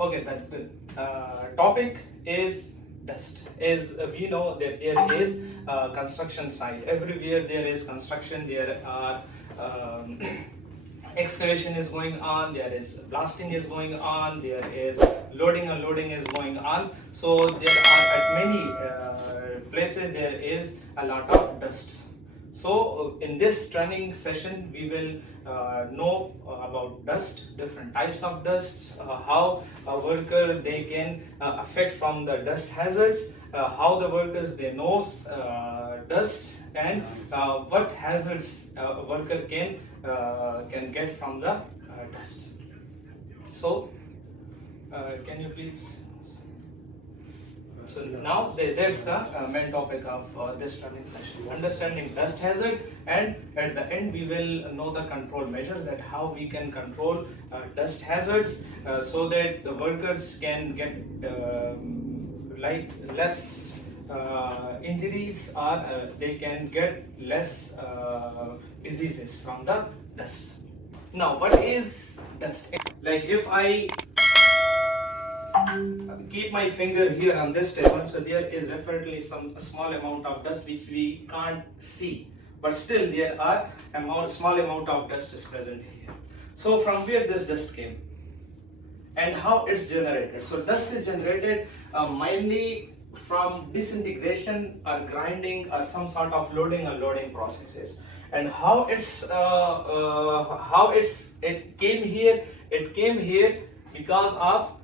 Okay, the topic is dust. Is we know that there is construction site everywhere. There is construction. There are excavation is going on. There is blasting is going on. There is loading and unloading is going on. So there are at many places there is a lot of dust. So in this training session, we will know about dust, different types of dust, how a worker they can affect from the dust hazards, how the workers they know dust, and what hazards a worker can get from the dust. So can you please? So now there's the main topic of this training session, understanding dust hazard, and at the end we will know the control measures, that how we can control dust hazards so that the workers can get like less injuries, or they can get less diseases from the dust. Now what is dust? Like if I keep my finger here on this table, so there is definitely a small amount of dust which we can't see, but still there are small amount of dust is present here. So from where this dust came and how it's generated? So dust is generated mainly from disintegration or grinding or some sort of loading and unloading processes. And how it came here? It came here because of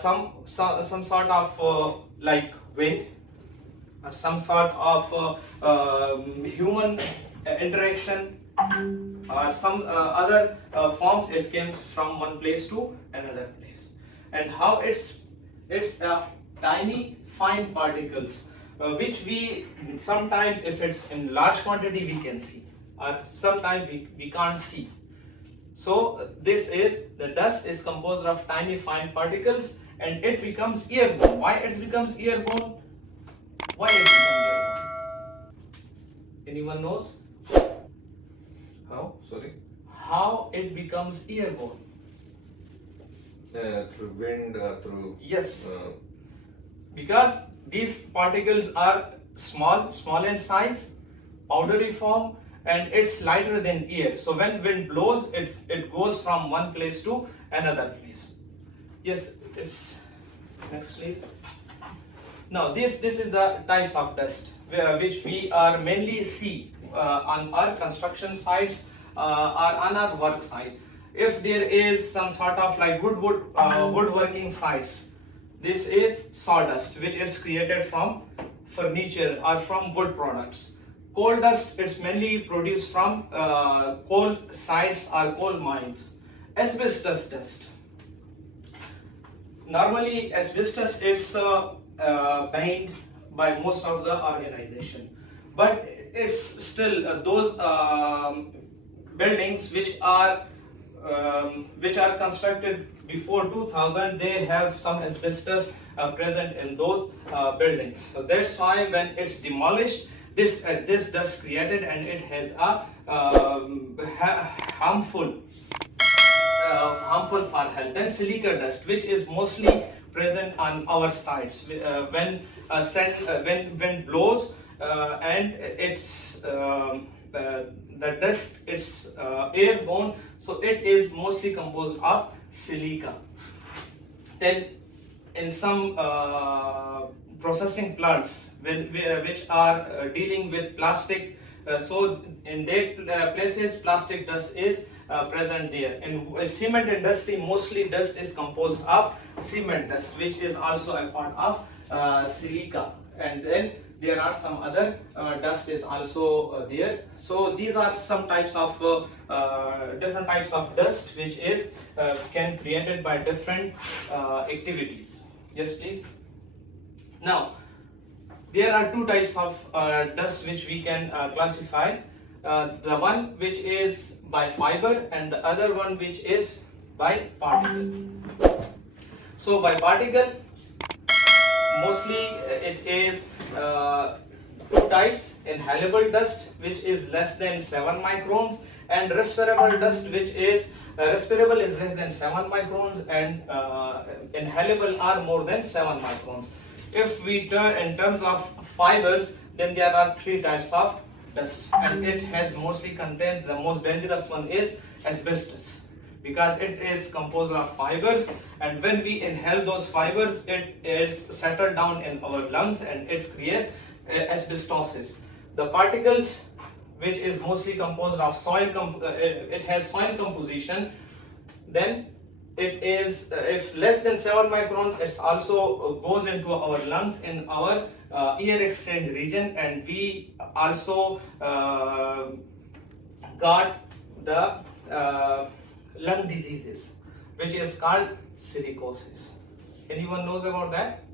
some sort of like wind or some sort of human interaction or some other forms. It came from one place to another place. And how it's tiny fine particles which we sometimes, if it's in large quantity, we can see, or sometimes we can't see. So this is, the dust is composed of tiny fine particles and it becomes airborne. Why it becomes airborne? Why it becomes airborne? Anyone knows? How? Sorry? How it becomes airborne? Through wind, through... Yes. Because these particles are small in size, powdery form, and it's lighter than air. So when wind blows, it goes from one place to another place. Yes, it's next please. Now this is the types of dust which we are mainly see on our construction sites or on our work site. If there is some sort of like woodworking sites, this is sawdust which is created from furniture or from wood products. Coal dust, it's mainly produced from coal sites or coal mines. Asbestos dust. Normally asbestos it's banned by most of the organization, but it's still those buildings which are constructed before 2000, they have some asbestos present in those buildings. So that's why when it's demolished, this dust created, and it has a harmful for health. Then silica dust, which is mostly present on our sites when wind blows and it's the dust, it's airborne, so it is mostly composed of silica. Then in some processing plants which are dealing with plastic, so in that places plastic dust is present there. In cement industry, mostly dust is composed of cement dust, which is also a part of silica. And then there are some other dust is also there. So these are some types of different types of dust which is can created by different activities. Yes, please. Now there are two types of dust which we can classify. The one which is by fiber and the other one which is by particle. So by particle, mostly it is two types: inhalable dust, which is less than 7 microns, and respirable dust, which is respirable is less than 7 microns, and inhalable are more than 7 microns. If we turn in terms of fibers, then there are three types of dust, and it has mostly contains, the most dangerous one is asbestos, because it is composed of fibers, and when we inhale those fibers, it is settled down in our lungs and it creates asbestosis. The particles, which is mostly composed of soil, it has soil composition, then it is if less than 7 microns, it also goes into our lungs in our ear exchange region, and we also got the lung diseases, which is called silicosis. Anyone knows about that?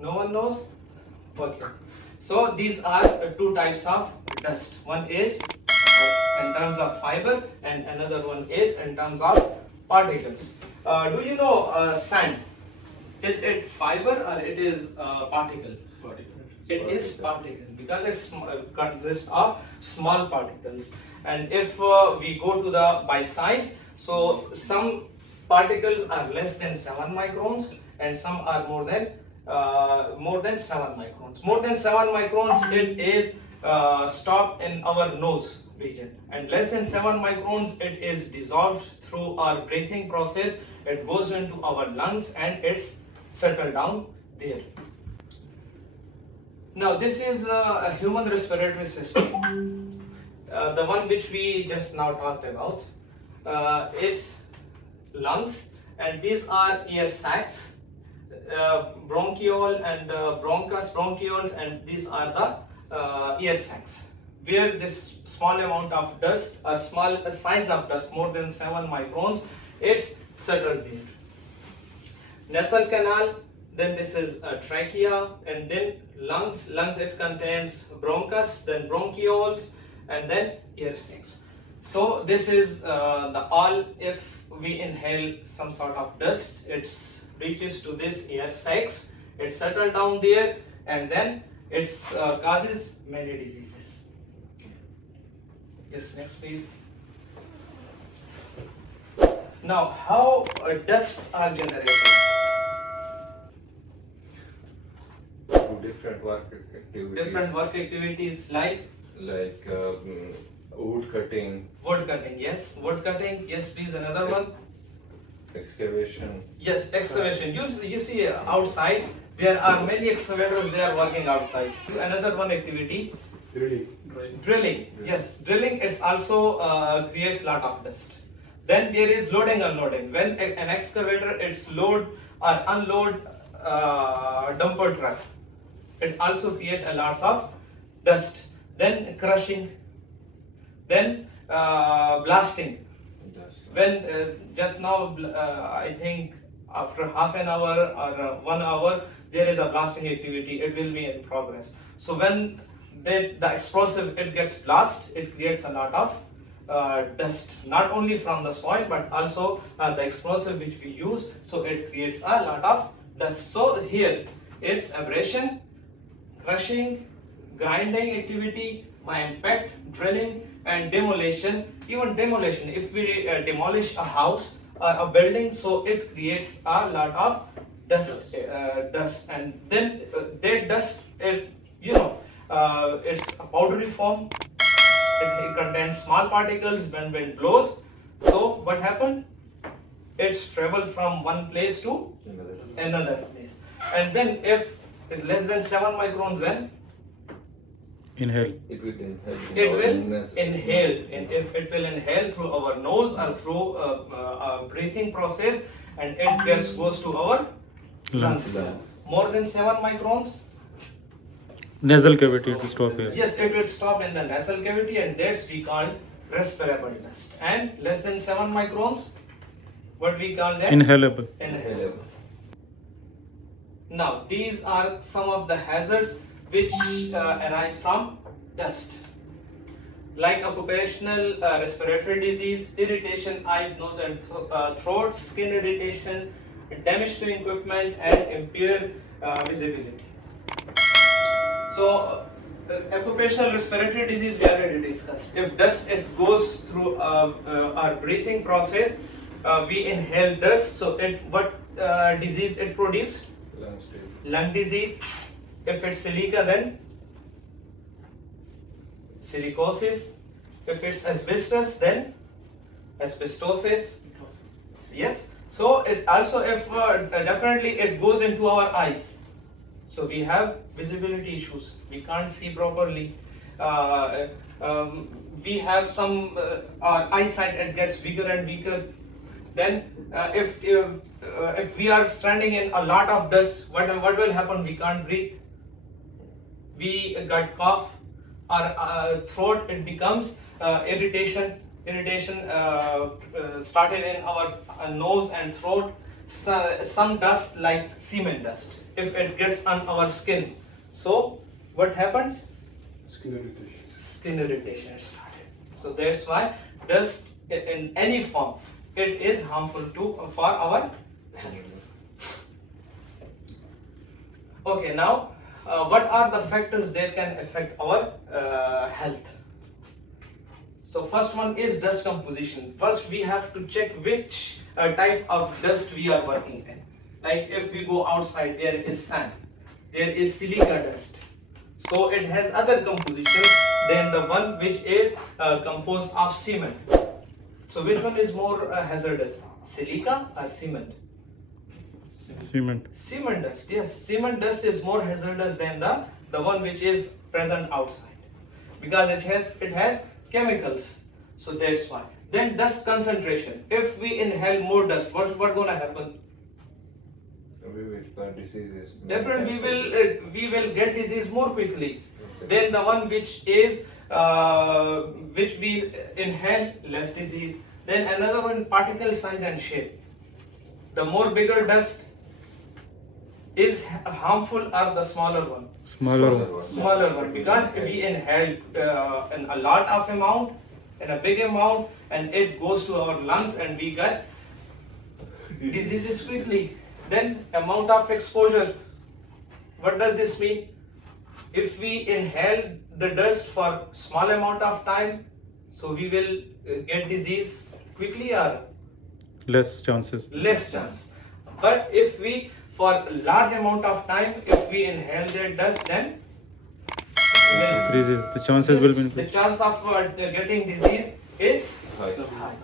No one knows? Okay. So these are two types of dust. One is in terms of fiber, and another one is in terms of particles. Do you know sand? Is it fiber or it is particle? It is particle, because it consists of small particles. And if we go to the by size, so some particles are less than 7 microns and some are more than 7 microns. More than 7 microns, it is stopped in our nose region, and less than 7 microns, it is dissolved through our breathing process. It goes into our lungs and it's settled down there. Now this is a human respiratory system, the one which we just now talked about. It's lungs, and these are air sacs, bronchiole and bronchus, bronchioles, and these are the air sacs, where this small amount of dust, a small size of dust more than 7 microns, it's settled there. Nasal canal, then this is trachea, and then lungs. Lungs, it contains bronchus, then bronchioles, and then air sacs. So this is the all. If we inhale some sort of dust, it reaches to this air sacs, it settles down there, and then it causes many diseases. Yes, next please. Now, how dusts are generated? Different work activities. Different work activities like wood cutting. Wood cutting, yes. Wood cutting, yes, please. Another one. Excavation. Yes, excavation. You see outside, there are many excavators, they are working outside. Another one activity. Drilling. Yes, drilling is also creates lot of dust. Then there is loading, unloading. When an excavator it's load or unload dumper truck, it also creates a lot of dust. Then crushing. Then blasting. When just now, I think after half an hour or 1 hour, there is a blasting activity. It will be in progress. So when the explosive it gets blast, it creates a lot of dust, not only from the soil but also the explosive which we use. So it creates a lot of dust. So here it's abrasion, crushing, grinding activity, by impact, drilling, and demolition. Even demolition, if we demolish a house or a building, so it creates a lot of dust, and then that dust, if you know, it's a powdery form. It contains small particles. When wind blows, so what happened? It's travel from one place to another place, and then if it's less than 7 microns, then inhale. It will inhale. It will inhale, and if it will inhale through our nose or through a breathing process, and it goes to our lungs. More than 7 microns. Nasal cavity to stop here. Yes, it will stop in the nasal cavity, and that's we call respirable dust. And less than 7 microns, what we call that? Inhalable. Inhalable. Now, these are some of the hazards which arise from dust, like occupational respiratory disease, irritation, eyes, nose, and throat, skin irritation, damage to equipment, and impaired visibility. So occupational respiratory disease we already discussed. If dust it goes through our breathing process, we inhale dust. So what disease it produces? Lung disease. If it's silica, then silicosis. If it's asbestos, then asbestosis. Yes. So it also, if definitely it goes into our eyes. So we have visibility issues. We can't see properly. We have some our eyesight it gets weaker and weaker. Then if we are standing in a lot of dust, what will happen? We can't breathe. We got cough. Our throat it becomes irritation. Irritation started in our nose and throat. Some dust like cement dust. If it gets on our skin, so what happens? Skin irritation. Skin irritation started. So that's why dust in any form it is harmful for our health. Okay, now what are the factors that can affect our health? So first one is dust composition. First we have to check which type of dust we are working in. Like if we go outside, there is sand, there is silica dust. So it has other compositions than the one which is composed of cement. So which one is more hazardous, silica or cement? Cement. Cement dust, yes, cement dust is more hazardous than the one which is present outside, because it has chemicals. So that's why. Then dust concentration. If we inhale more dust, what's gonna happen? Diseases. Definitely we will get disease more quickly than the one which is which we inhale, less disease. Then another one, particle size and shape. The more bigger dust is harmful or the smaller one? Smaller one. Smaller one, because we inhale in a lot of amount, in a big amount, and it goes to our lungs and we get diseases quickly. Then amount of exposure. What does this mean? If we inhale the dust for small amount of time, so we will get disease quickly or Less chances. less chance. But if we for large amount of time, if we inhale that dust, then Increases. The chances will be the increased. chance of getting disease is High. high.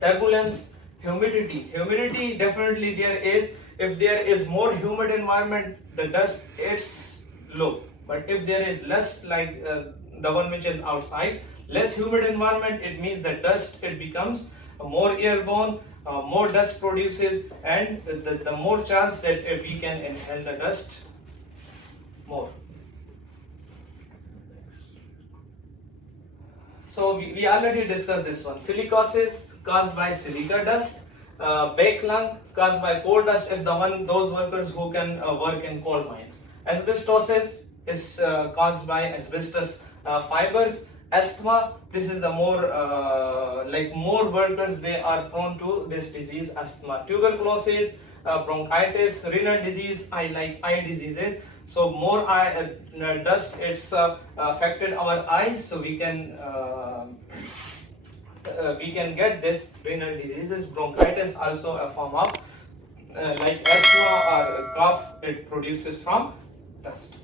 Turbulence, humidity. Humidity definitely there is. If there is more humid environment, the dust it's low. But if there is less, like the one which is outside, less humid environment, it means the dust it becomes more airborne, more dust produces, and the more chance that we can inhale the dust more. So we already discussed this one. Silicosis caused by silica dust. Baked lung caused by coal dust, if those workers who can work in coal mines. Asbestosis is caused by asbestos fibers. Asthma, this is the more more workers they are prone to this disease, asthma. Tuberculosis, bronchitis, renal disease, eye diseases. So more dust it's affected our eyes, so we can get this renal diseases. Bronchitis also a form of like asthma or cough it produces from dust.